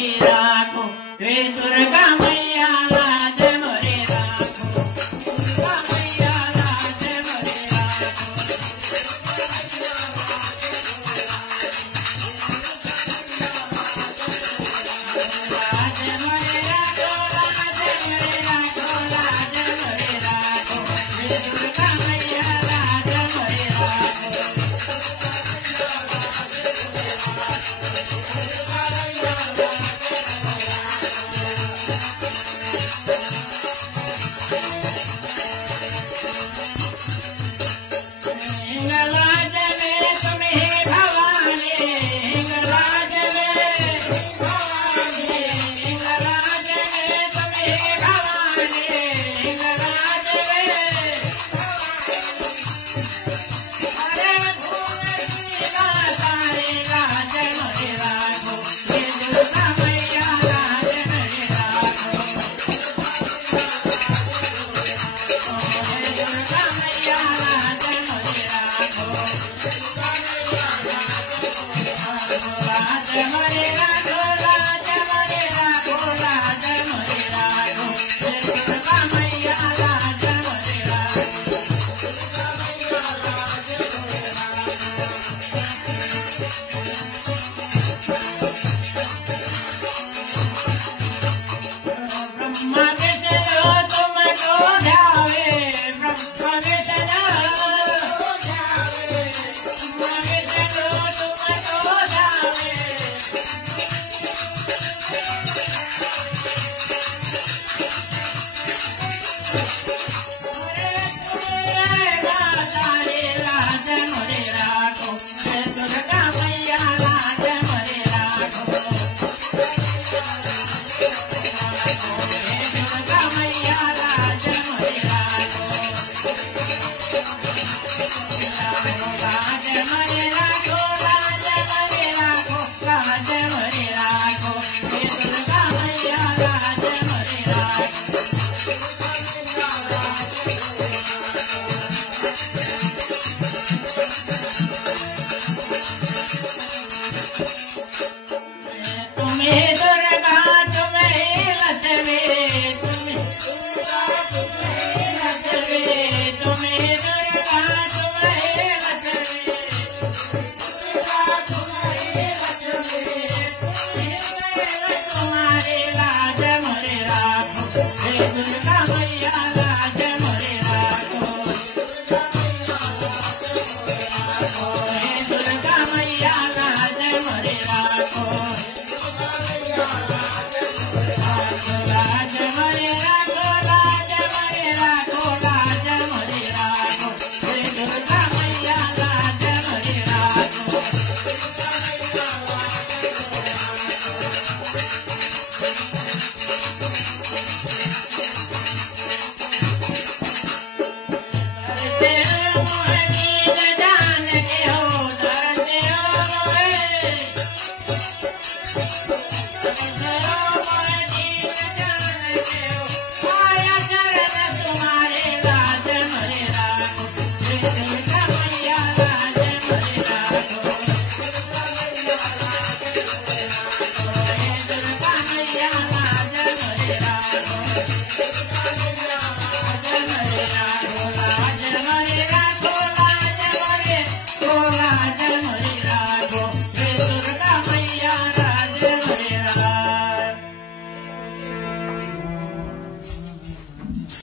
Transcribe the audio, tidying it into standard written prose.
मोरी राखो हे दुर्गा मैया लाज मोरी राखो दुर्गा मैया लाज मोरी राखो लाज मोरी राखो लाज मोरी राखो लाज मोरी राखो हे दुर्गा मैया लाज मोरी राखो हिंगलाज में तुम्हें भवानी हिंगलाज में भवानी हिंगलाज में तुम्हें भवानी हिंगलाज में अरे भूमिका सारी लाज मोरी राखो हे दुर्गा मैया लाज मोरी राखो हे दुर्गा मैया लाज मोरी राखो लाज मोरी राखो लाज मोरी राखो लाज मोरी राखो हे दुर्गा मैया लाज मोरी राखो ब्रह्मा विष्णु तुमको ध्यावे ब्रह्मा विष्णु ब्रह्मा विष्णु तुमको ध्यावे अरे तुम्हें सारी लाज मोरी राखो हे दुर्गा मैया लाज मोरी राखो हे दुर्गा मैया लाज मोरी राखो लाज मोरी राखो लाज मोरी राखो लाज मोरी राखो हे दुर्गा मैया लाज मोरी राखो तुम्हें दुर्गा तुम्हें लक्ष्मी तुम्हें दुर्गा तुम्हें लक्ष्मी तुम्हें दुर्गा तुम्हें लक्ष्मी दुर्गा तुम्हें लक्ष्मी तुम्हारी लाज मोरी राखो हे दुर्गा मैया लाज मोरी राखो हे दुर्गा मैया लाज मोरी राखो लाज मोरी राखो लाज मोरी राखो लाज मोरी राखो हे दुर्गा मैया लाज मोरी राखो डरते हो मोहे नींद जान के हो डरते हो मोहे डरते हो मोहे नींद जान के हो आया शरण तुम्हारे लाज मोरी राखो हे दुर्गा मैया लाज मोरी राखो हे दुर्गा मैया लाज मोरी राखो